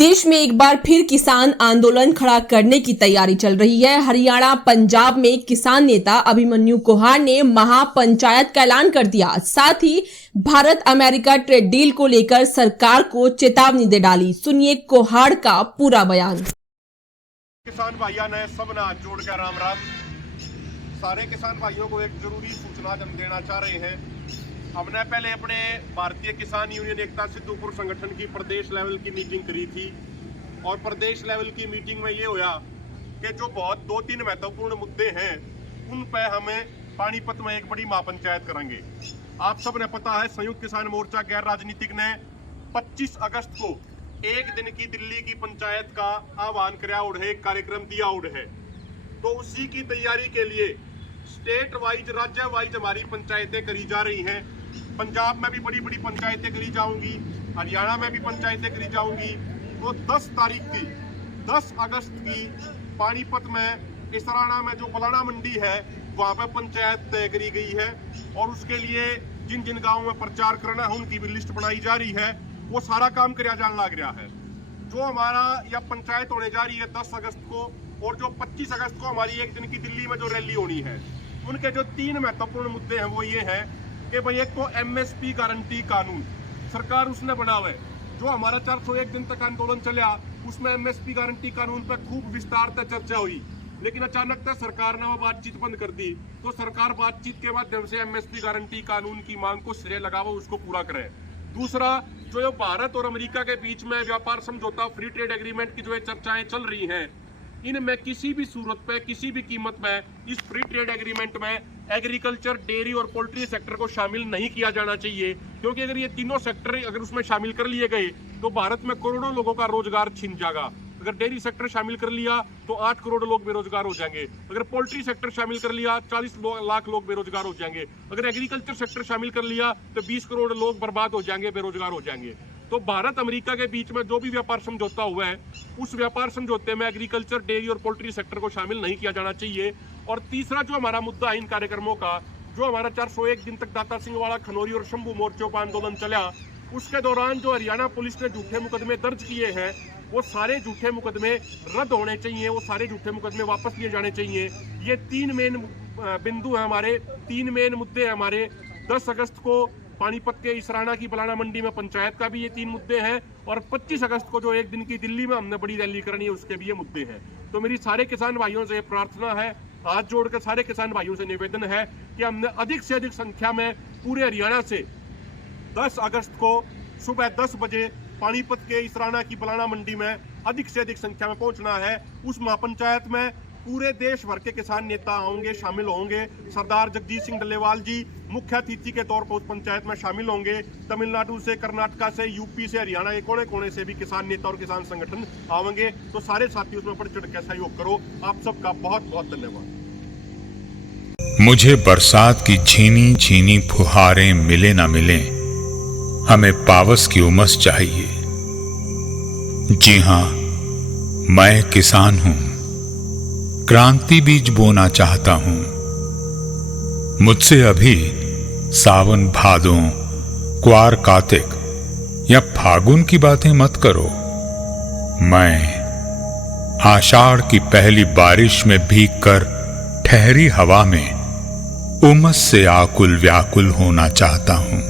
देश में एक बार फिर किसान आंदोलन खड़ा करने की तैयारी चल रही है। हरियाणा पंजाब में किसान नेता अभिमन्यु कोहाड़ ने महापंचायत का ऐलान कर दिया। साथ ही भारत अमेरिका ट्रेड डील को लेकर सरकार को चेतावनी दे डाली। सुनिए कोहाड़ का पूरा बयान। किसान भाइयों ने सब ने हाथ जोड़ कर राम राम। सारे किसान भाइयों को एक जरूरी सूचना हम देना चाह रहे हैं। हमने पहले अपने भारतीय किसान यूनियन एकता सिद्धूपुर संगठन की प्रदेश लेवल की मीटिंग करी थी और प्रदेश लेवल की मीटिंग में ये होया कि जो बहुत दो तीन महत्वपूर्ण मुद्दे हैं उन पर हमें पानीपत में एक बड़ी महापंचायत करेंगे। आप सब ने पता है संयुक्त किसान मोर्चा गैर राजनीतिक ने 25 अगस्त को एक दिन की दिल्ली की पंचायत का आह्वान कराया और एक कार्यक्रम दिया और है, तो उसी की तैयारी के लिए स्टेट वाइज राज्य वाइज हमारी पंचायतें करी जा रही हैं। पंजाब में भी बड़ी बड़ी पंचायतें करी जाऊंगी, हरियाणा में भी पंचायतें करी जाऊंगी। तो 10 अगस्त की पानीपत में इसराना में जो बलाना मंडी है वहां पर पंचायत तय करी गई है और उसके लिए जिन जिन गांवों में प्रचार करना है उनकी भी लिस्ट बनाई जा रही है। वो सारा काम कराया जाने लग रहा है। जो हमारा यह पंचायत होने जा रही है 10 अगस्त को और जो 25 अगस्त को हमारी एक दिन की दिल्ली में जो रैली होनी है, उनके जो तीन महत्वपूर्ण मुद्दे हैं वो ये है कि भाई एक तो एमएसपी गारंटी कानून सरकार उसने बना हुआ है। जो हमारा 401 दिन तक आंदोलन चला उसमें एमएसपी गारंटी कानून पर खूब विस्तार से चर्चा हुई, लेकिन अचानक से सरकार ने वो बातचीत बंद कर दी। तो सरकार बातचीत के माध्यम से एमएसपी गारंटी कानून की मांग को सिरे लगाओ, उसको पूरा करे। दूसरा, जो भारत और अमेरिका के बीच में व्यापार समझौता फ्री ट्रेड एग्रीमेंट की जो चर्चाएं चल रही हैं, इनमें किसी भी सूरत पे किसी भी कीमत में इस फ्री ट्रेड एग्रीमेंट में एग्रीकल्चर, डेयरी और पोल्ट्री सेक्टर को शामिल नहीं किया जाना चाहिए, क्योंकि अगर ये तीनों सेक्टर अगर उसमें शामिल कर लिए गए तो भारत में करोड़ों लोगों का रोजगार छिन जाएगा। अगर डेयरी सेक्टर शामिल कर लिया तो 8 करोड़ लोग बेरोजगार हो जाएंगे। अगर पोल्ट्री सेक्टर शामिल कर लिया 40 लाख लोग बेरोजगार हो जाएंगे। अगर एग्रीकल्चर सेक्टर शामिल कर लिया तो 20 करोड़ लोग बर्बाद हो जाएंगे, बेरोजगार हो जाएंगे। तो भारत अमेरिका के बीच में जो भी व्यापार समझौता हुआ है उस व्यापार समझौते में एग्रीकल्चर, डेयरी और पोल्ट्री सेक्टर को शामिल नहीं किया जाना चाहिए। और तीसरा जो हमारा मुद्दा है इन कार्यक्रमों का, जो हमारा 401 दिन तक दाता सिंह वाला, खनौरी और शंभू मोर्चों पर आंदोलन चला, उसके दौरान जो हरियाणा पुलिस ने झूठे मुकदमे दर्ज किए हैं वो सारे झूठे मुकदमे रद्द होने चाहिए, वो सारे झूठे मुकदमे वापस लिए जाने चाहिए। ये तीन मेन बिंदु है हमारे, तीन मेन मुद्दे हैं हमारे। 10 अगस्त को पानीपत के इसराना की बलाना मंडी में पंचायत का भी ये तीन मुद्दे हैं और 25 अगस्त को जो एक दिन की दिल्ली में हमने बड़ी रैली करनी है उसके भी ये मुद्दे हैं। तो मेरी सारे किसान भाइयों से प्रार्थना है, हाथ जोड़कर सारे किसान भाइयों से निवेदन है कि हमने अधिक से अधिक संख्या में पूरे हरियाणा से 10 अगस्त को सुबह 10 बजे पानीपत के इसराना की बलाना मंडी में अधिक से अधिक संख्या में पहुंचना है। उस महापंचायत में पूरे देश भर के किसान नेता होंगे, शामिल होंगे। सरदार जगजीत सिंह डल्लेवाल जी मुख्य अतिथि के तौर पर उस पंचायत में शामिल होंगे। तमिलनाडु से, कर्नाटका से, यूपी से, हरियाणा के कोने कोने से भी किसान नेता और किसान संगठन आवेंगे। तो सारे साथी उसमें बढ़ चढ़ के सहयोग करो। आप सबका बहुत बहुत धन्यवाद। मुझे बरसात की झीनी झीनी फुहारें मिले ना मिले, हमें पावस की उमस चाहिए। जी हां, मैं किसान हूं, क्रांति बीज बोना चाहता हूं। मुझसे अभी सावन, भादों, क्वार, कार्तिक या फागुन की बातें मत करो। मैं आषाढ़ की पहली बारिश में भीगकर ठहरी हवा में उमस से आकुल व्याकुल होना चाहता हूं।